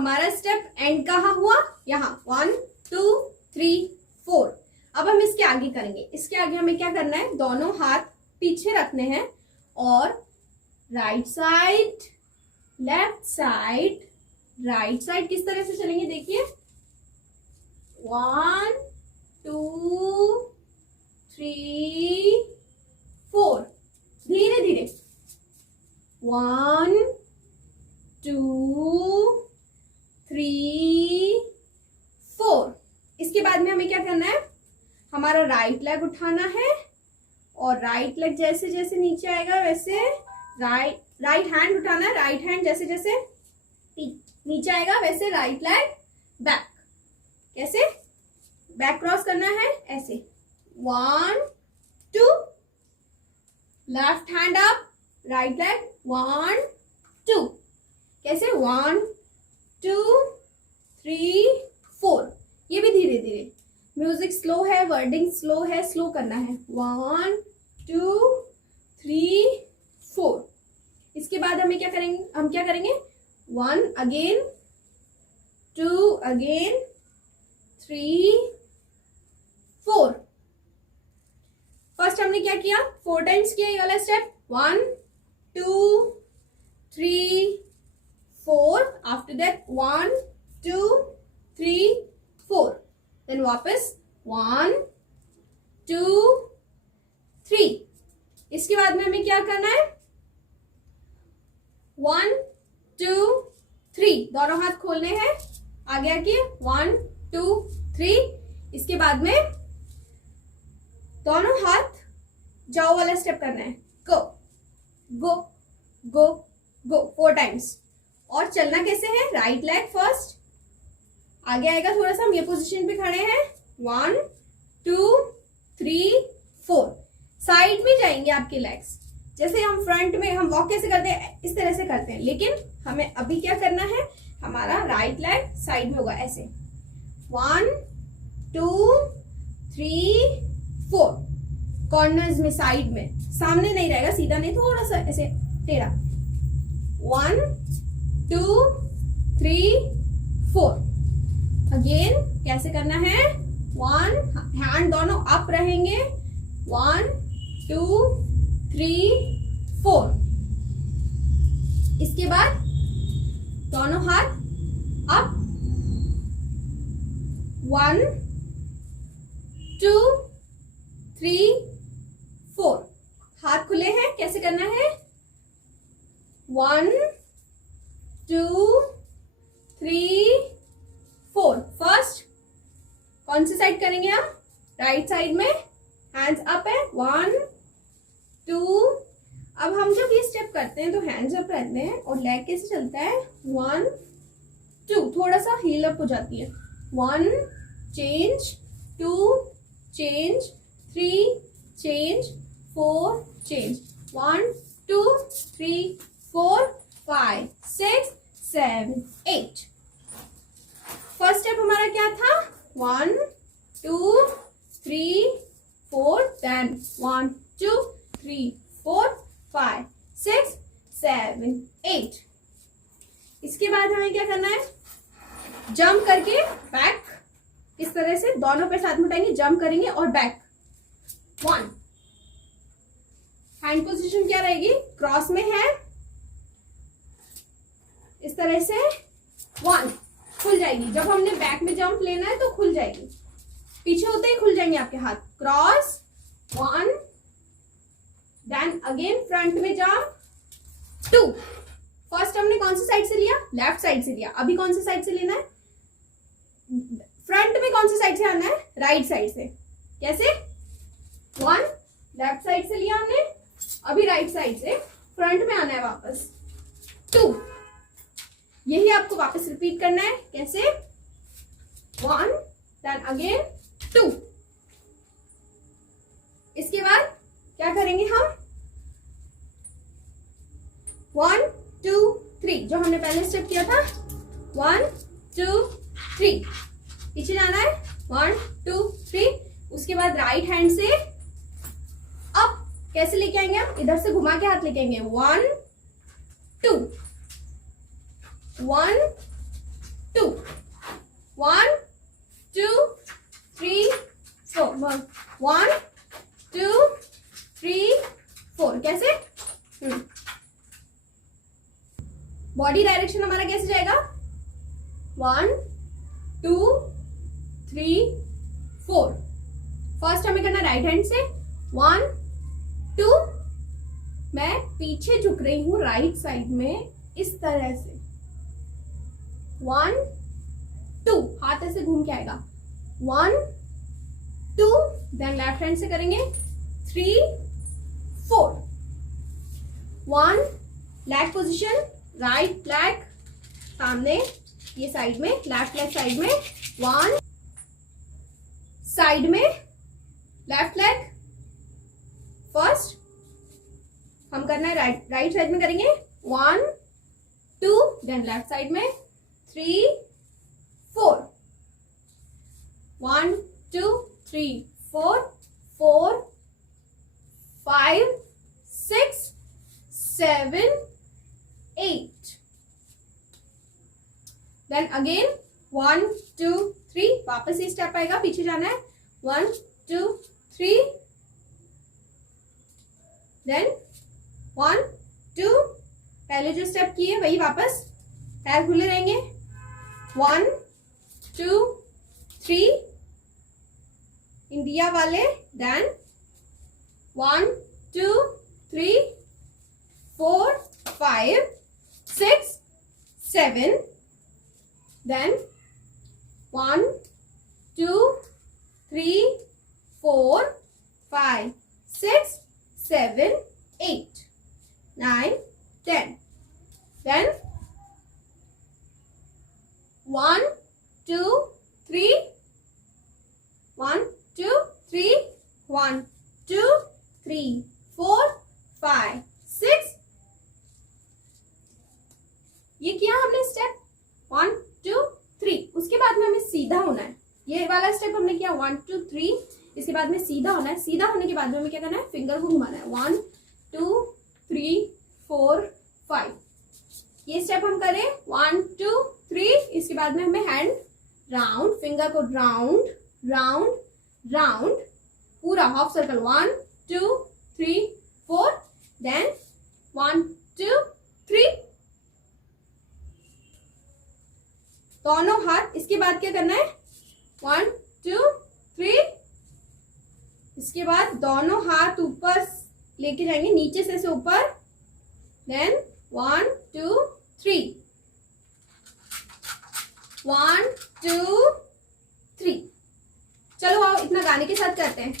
हमारा step and कहाँ हुआ, यहाँ 1 2 3 4। अब हम इसके आगे करेंगे। इसके आगे हमें क्या करना है, दोनों हाथ पीछे रखने हैं और right side left side right side किस तरह से चलेंगे देखिए, 1 2 3 4, धीरे धीरे 1 2 3 4। इसके बाद में हमें क्या करना है, हमारा राइट लेग उठाना है और राइट लेग जैसे जैसे नीचे आएगा वैसे राइट हैंड उठाना है, राइट हैंड जैसे जैसे नीचे आएगा वैसे राइट लेग बैक, कैसे बैक क्रॉस करना है ऐसे, 1 2, left hand up, right leg 1 2, कैसे 1 2 3 4। ये भी धीरे धीरे, म्यूजिक स्लो है, वर्डिंग स्लो है, स्लो करना है, 1 2 3 4। इसके बाद हमें क्या करेंगे, हम क्या करेंगे, 1 अगेन 2 अगेन 3 4। फर्स्ट हमने क्या किया, 4 टाइम्स किया ये वाला स्टेप, 1 2 3 4। After that 1 2 3 4। देन वापस 1 2 3। इसके बाद में हमें क्या करना है, 1 2 3, दोनों हाथ खोलने हैं, आगे आके 1 2 3। इसके बाद में दोनों हाथ जाओ वाला स्टेप करना है, गो गो गो गो 4 टाइम्स। और चलना कैसे है, राइट लेग फर्स्ट आगे आएगा थोड़ा सा, हम ये पोजीशन पे खड़े हैं, 1 2 3 4। साइड में जाएंगे आपके लेग्स, जैसे हम फ्रंट में हम वॉक कैसे करते हैं इस तरह से करते हैं, लेकिन हमें अभी क्या करना है, हमारा राइट लेग साइड में होगा ऐसे, 1 2 3 4। कॉर्नर्स में, साइड में, सामने नहीं रहेगा, सीधा नहीं, थोड़ा सा ऐसे टेढ़ा, 1 2 3 4। अगेन कैसे करना है, 1, हैंड दोनों अप रहेंगे, 1 2 3 4। इसके बाद दोनों हाथ अप, 1 2 3 4। हाथ खुले हैं, कैसे करना है, 1 2 3 4। फर्स्ट कौन सी साइड करेंगे हम, राइट साइड में, हैंड्स अप है, 1 2। अब हम जब ये स्टेप करते हैं तो हैंड्स अप रहते हैं और लेग कैसे चलता है, 1 2, थोड़ा सा हील अप हो जाती है, 1 change 2 change 3 change 4 change, 1 2 3 4 5 6 7 8। First step हमारा क्या था, 1 2 3 4, देन 1 2 3 4 5 6 7 8। इसके बाद हमें क्या करना है, जंप करके बैक, इस तरह से दोनों पैर साथ में उठाएंगे, जंप करेंगे और बैक, 1। हैंड पोजीशन क्या रहेगी, क्रॉस में है, इस तरह से 1 खुल जाएगी। जब हमने बैक में जंप लेना है तो खुल जाएगी, पीछे होते ही खुल जाएंगे आपके हाथ, क्रॉस 1, देन अगेन फ्रंट में जंप 2। फर्स्ट हमने कौन सी साइड से लिया, लेफ्ट साइड से लिया, अभी कौन सी साइड से लेना है, फ्रंट में कौन सी साइड से आना है, राइट साइड से, कैसे 1 लेफ्ट साइड से लिया हमने, अभी राइट साइड से फ्रंट में आना है वापस, 2। यही आपको वापस रिपीट करना है, कैसे 1 देन अगेन 2। इसके बाद क्या करेंगे हम, 1 2 3, जो हमने पहले स्टेप किया था, 1 2 3, पीछे जाना है, 1 2 3। उसके बाद राइट हैंड से अप कैसे लेके आएंगे हम, इधर से घुमा के हाथ लेके आएंगे, 1 2 1 1 2 3 4। कैसे? बॉडी डायरेक्शन हमारा कैसे जाएगा? 1 2 3 4। फर्स्ट हमें करना राइट हैंड से 1 2। मैं पीछे झुक रही हूं राइट साइड में इस तरह से 1 2। हाथ ऐसे घूम के आएगा 1 2। देन लेफ्ट हैंड से करेंगे 3 4। 1 लेग पोजिशन, राइट लेग सामने ये साइड में, लेफ्ट लेग साइड में 1। साइड में लेफ्ट लेग फर्स्ट हम करना है राइट साइड में करेंगे 1 2। देन लेफ्ट साइड में 3 4। 1 2 3 4 4 5 6 7 8। Then again 1 2 3। वापस ये स्टेप आएगा, पीछे जाना है 1 2 3। देन 1 2। पहले जो स्टेप किए वही वापस, पैर खुले रहेंगे 1 2 3 इंडिया वाले। देन 1 2 3 4 5 6 7। देन 1 2 3 4 5 6 7 8 9 10। Then 1 2 3 1 2 3 1 2 3 4 5 6। ये किया हमने स्टेप 1 2 3। उसके बाद में हमें सीधा होना है। ये वाला स्टेप हमने किया 1 2 3। इसके बाद में सीधा होना है। सीधा होने के बाद में हमें क्या करना है? फिंगर को घुमाना है 1 2 3 4 5। ये स्टेप हम करें 1 2 3। इसके बाद में हमें हैंड राउंड, फिंगर को राउंड राउंड राउंड पूरा हाफ सर्कल 1 2 3 4। देन 1 2 3 दोनों हाथ। इसके बाद क्या करना है? 1 2 3। इसके बाद दोनों हाथ ऊपर लेके जाएंगे, नीचे से ऊपर। देन 1 2 3 1 2 3। चलो आओ इतना गाने के साथ करते हैं।